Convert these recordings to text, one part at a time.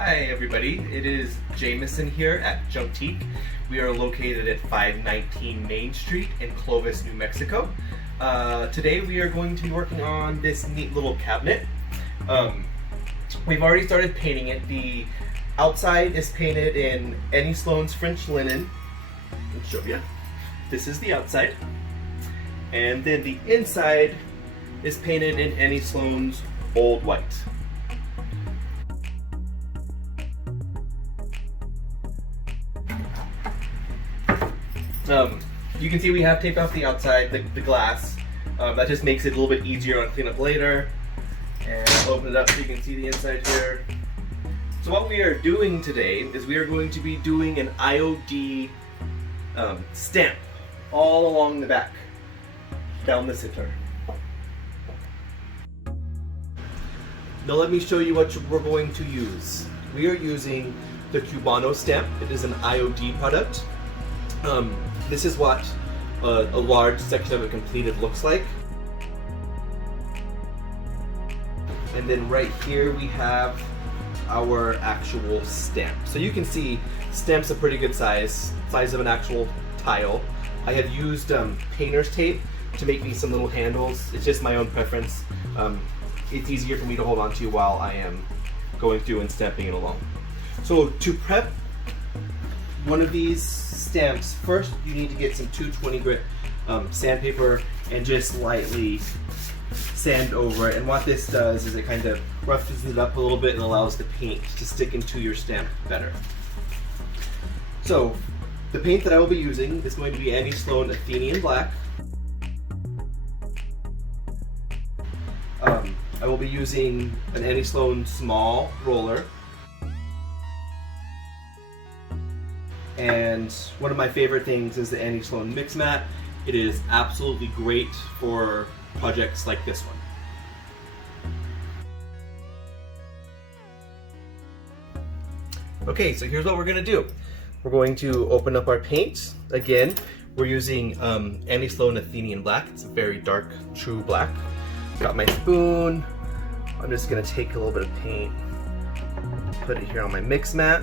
Hi everybody, it is Jameson here at JunQtique. We are located at 519 Main Street in Clovis, New Mexico. Today we are going to be working on this neat little cabinet. We've already started painting it. The outside is painted in Annie Sloan's French linen. I'll show you. This is the outside. And then the inside is painted in Annie Sloan's Old White. You can see we have taped off the outside, the glass. That just makes it a little bit easier on cleanup later. And I'll open it up so you can see the inside here. So what we are doing today is we are going to be doing an IOD stamp all along the back, down the center. Now let me show you what we're going to use. We are using the Cubano stamp. It is an IOD product. This is what a large section of it completed looks like. And then right here we have our actual stamp. So you can see stamp's a pretty good size of an actual tile. I have used painter's tape to make me some little handles. It's just my own preference. It's easier for me to hold on to while I am going through and stamping it along. So to prep one of these stamps, first you need to get some 220 grit sandpaper and just lightly sand over it. And what this does is it kind of roughens it up a little bit and allows the paint to stick into your stamp better. So the paint that I will be using is going to be Annie Sloan Athenian Black. I will be using an Annie Sloan small roller. And one of my favorite things is the Annie Sloan Mix Mat. It is absolutely great for projects like this one. Okay, so here's what we're gonna do. We're going to open up our paint. Again, we're using Annie Sloan Athenian Black. It's a very dark, true black. Got my spoon. I'm just gonna take a little bit of paint, put it here on my mix mat.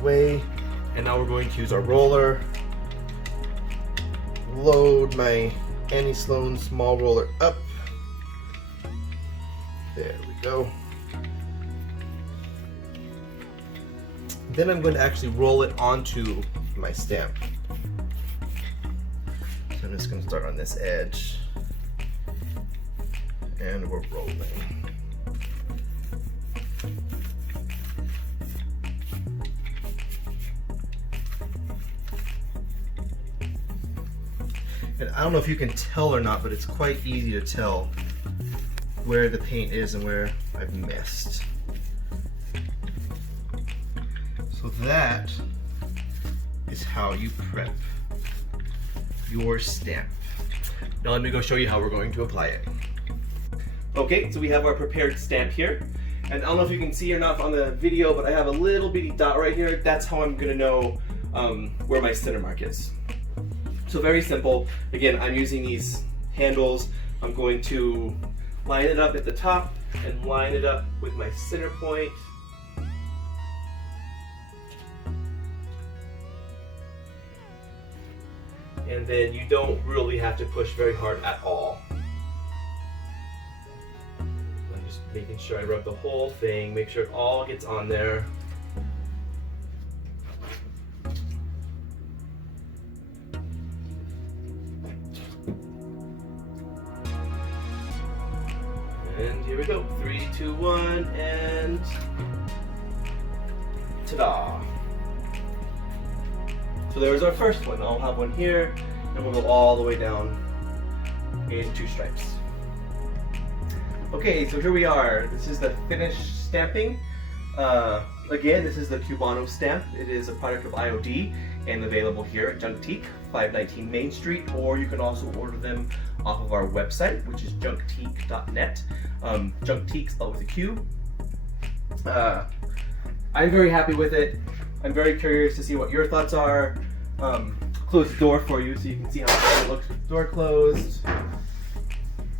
Way, and now we're going to use our roller, load my Annie Sloan small roller up. There we go. Then I'm going to actually roll it onto my stamp. So I'm just going to start on this edge, and we're rolling. And I don't know if you can tell or not, but it's quite easy to tell where the paint is and where I've missed. So that is how you prep your stamp. Now let me go show you how we're going to apply it. Okay, so we have our prepared stamp here. And I don't know if you can see or not on the video, but I have a little bitty dot right here. That's how I'm gonna know where my center mark is. So very simple. Again, I'm using these handles. I'm going to line it up at the top and line it up with my center point. And then you don't really have to push very hard at all. I'm just making sure I rub the whole thing, make sure it all gets on there. And here we go, 3, 2, 1, and ta-da! So there's our first one. I'll have one here, and we'll go all the way down in 2 stripes. Okay, so here we are. This is the finished stamping. Again, this is the Cubano stamp. It is a product of IOD and available here at JunQtique, 519 Main Street, or you can also order them off of our website, which is junqtique.net. JunQtique spelled with a Q. I'm very happy with it. I'm very curious to see what your thoughts are. Close the door for you so you can see how it looks with the door closed.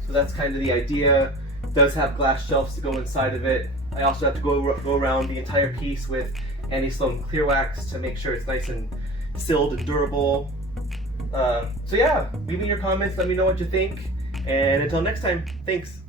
So So that's kind of the idea. It does have glass shelves to go inside of it. I also have to go around the entire piece with anti-slum clear wax to make sure it's nice and sealed and durable. So yeah, leave me your comments, let me know what you think, and until next time, thanks.